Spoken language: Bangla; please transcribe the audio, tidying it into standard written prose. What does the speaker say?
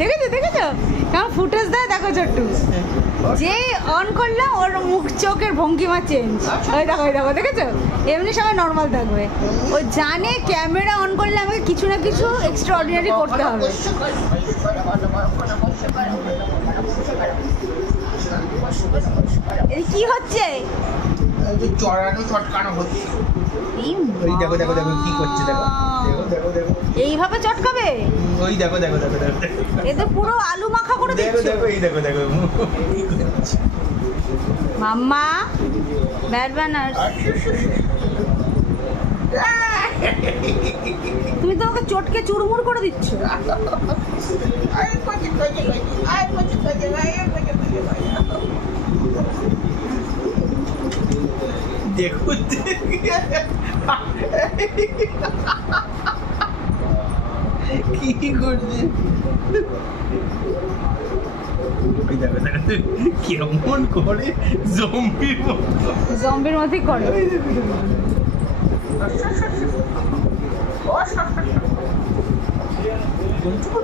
দেখেছো দেখেছো কেমন ফুটেজ দেয় দেখো ছোট্টু, যে অন করলাম ওর মুখ চোখের ভঙ্গিমা চেঞ্জ। ওই দেখো দেখেছো, এমনি সময় নর্মাল থাকবে, ও জানে ক্যামেরা অন করলে আমাকে কিছু না কিছু এক্সট্রা অর্ডিনারি করতে হবে। এই কি হচ্ছে? চড়ানো চটকানো হচ্ছে। এই ওই দেখো দেখো দেখো কি করছে, দেখো দেখো দেখো দেখো এইভাবে চটকাবে? ওই দেখো দেখো দেখো দেখো এ তো পুরো আলু মাখা করে দেখো দিচ্ছে। দেখো এই দেখো দেখো কি করছে। মাম্মা ব্যাড ম্যানার্স। তুমি তো ওকে চটকে চুরমুর করে দিচ্ছ। দেখো কি করছে, ওই দেখো দেখো কেমন করে জম্বির মতো, জম্বির মতোই করে। কোন